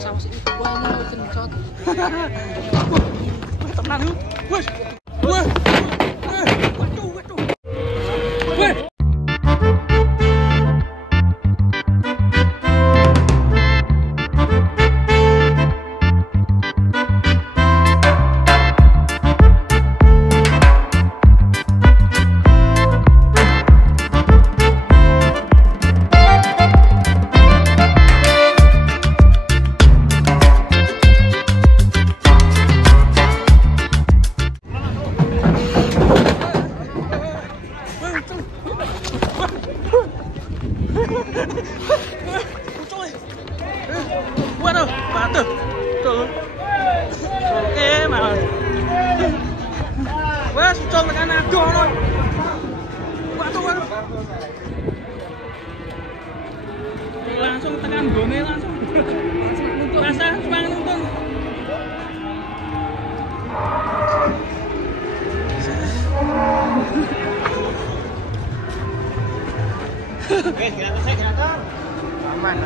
Saus itu wah mau kencot. Tenan yuk. Wes. Wah. Waduh, waduh. Weh. Waduh, batu. Tuh. Oke, malah. Wes, ucul tekan adoh lho. Waduh, waduh. Langsung tekan gone langsung. Rasa cuma nuntun. Generator. Aman.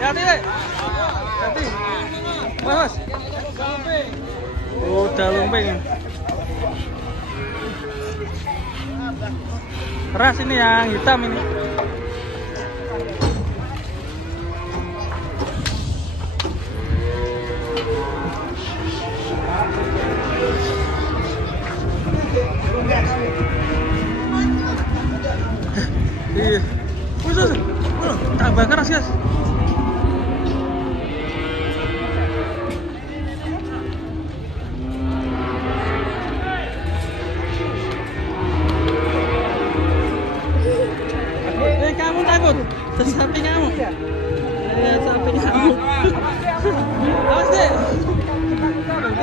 Hati-hati, Dek. Hati. Mas. Udah lumping. Keras ini yang hitam ini. Iya. Khusus. Tambah keras, guys. Kamu takut? Sapi kamu? Ya, sapi kamu. Awas deh.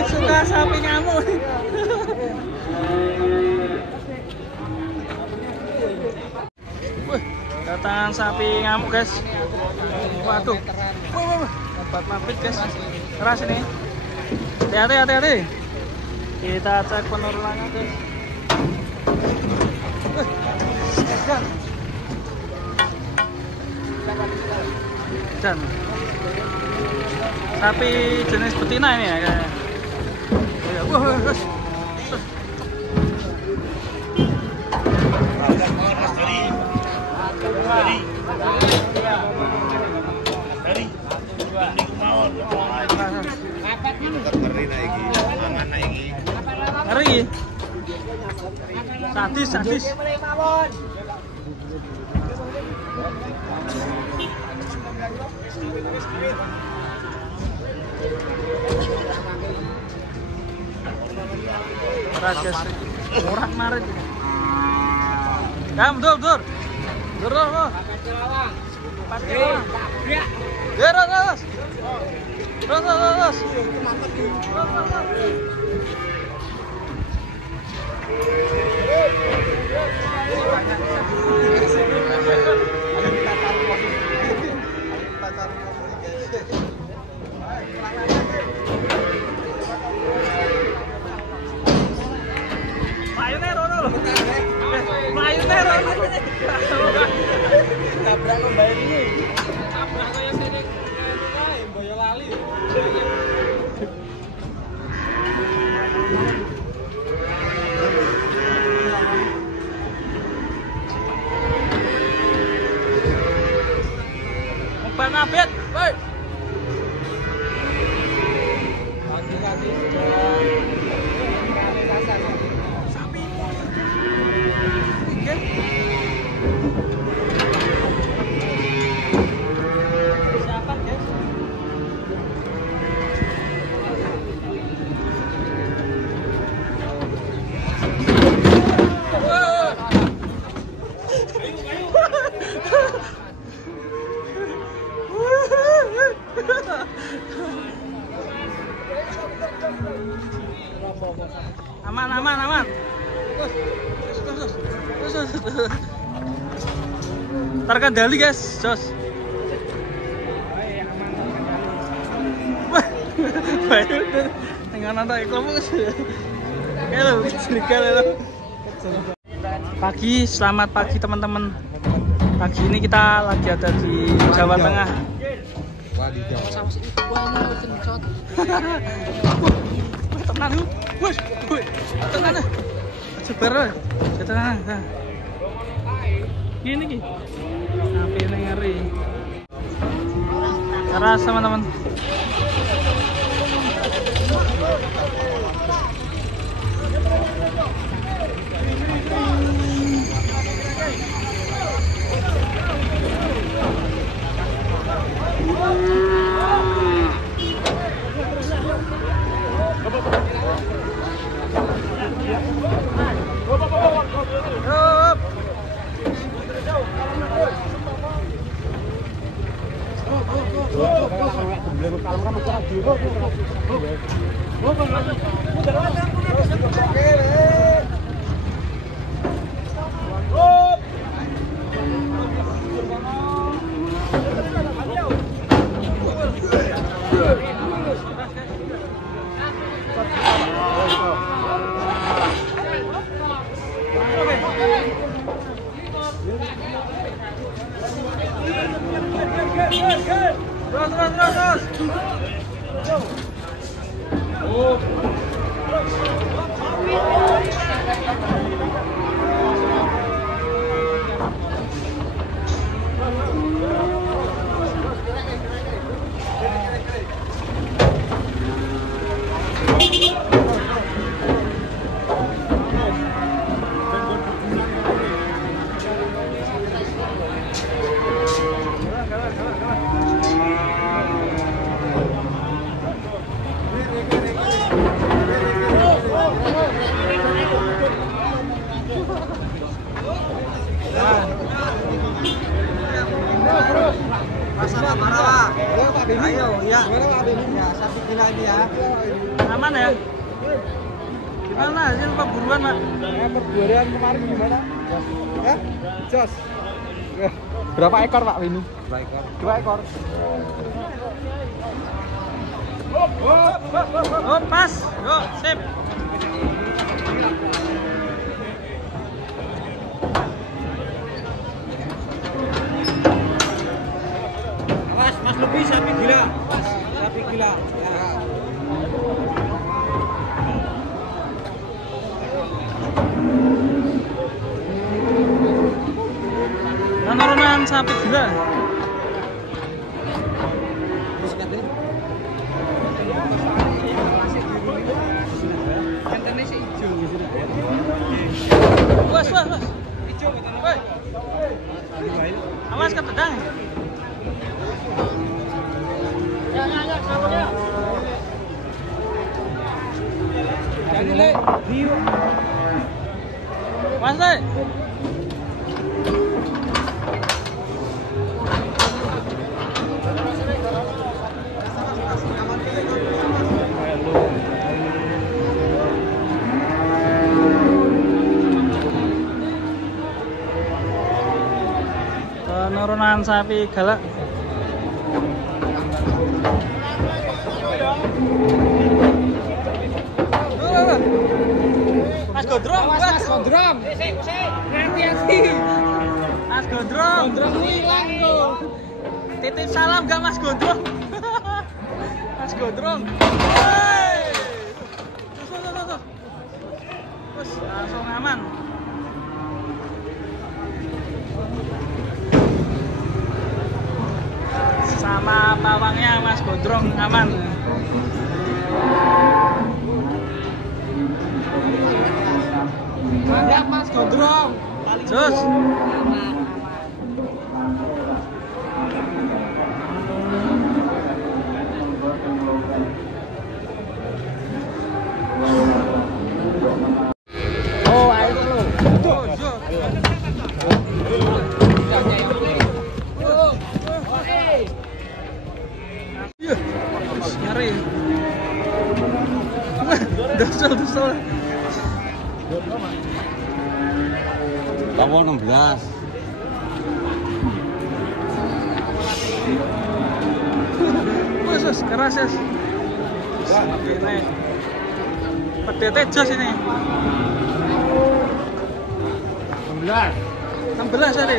Suka sapi kamu. Wih, datang sapi ngamuk, guys. Waduh. Wah. Obat mabit, guys. Keras ini. Hati-hati. Kita cek penurunannya, guys. Dan sapi jenis betina ini ya kayaknya. Wah, guys. Ngeri. Sadis. Rajas murah kemarin. Kam, dur. Dur. Terus. Tabrak kembali ini. Tabrak yang sini. Boyolali. Obat nabet, woi. Hati-hati sudah. Sapi. Oke. Aman, aman, aman. Terkendali guys, Jos. Dengan anak kamu. Halo, pagi, selamat pagi teman-teman. Pagi ini kita lagi ada di Jawa Tengah. Tenan yuk, wes, tenan, sebar, tenan. Gini ki, api ini ngeri. Keras teman-teman. Ayo, ya. Ya, 1 kilo ini ya. Aman ya? Gimana hasil perburuan, Pak? Perburuan kemarin gimana? Hah? Jos. Berapa ekor, Pak, ini? 2 ekor. 2 ekor. Oh, pas. Yuk, sip. Mas lebih sapi gila. Sapi gila. Ya. Penurunan sapi gila. Was. Woi. Awas ketendang. Ya, sabarnya. Jadi le, view. Mas, Le. Penurunan sapi galak. Mas Gondrong, Mas Gondrong. hati-hati. Mas Gondrong. Gondrong hilang tuh. Titip salam gak Mas Gondrong? Mas Gondrong. Hei. Tuh. Terus langsung aman. Sama pawangnya Mas Gondrong aman. Mantap Mas Gondrong. Terus. Oh, ayo lo. Nyari. Dasar. Lawan 16. Khusus keras ya. Ini pedete jos ini. 16 tadi.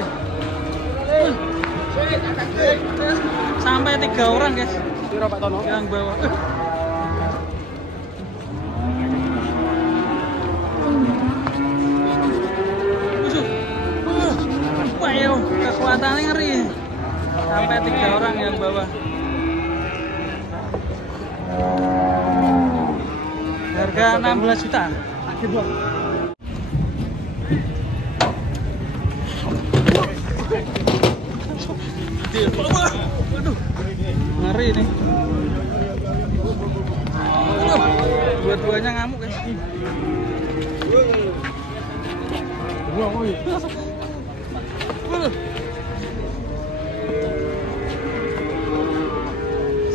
Sampai 3 orang guys. Piro Pak Tono? Yang bawah. Wah, yo, kekuatannya ngeri. Sampai 3 orang yang bawah. Harga 16 juta. Waduh, ngeri nih. Dua-duanya ngamuk guys.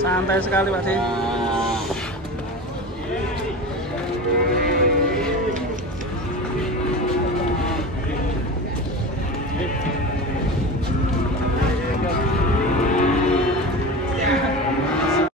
Santai sekali Pak sih.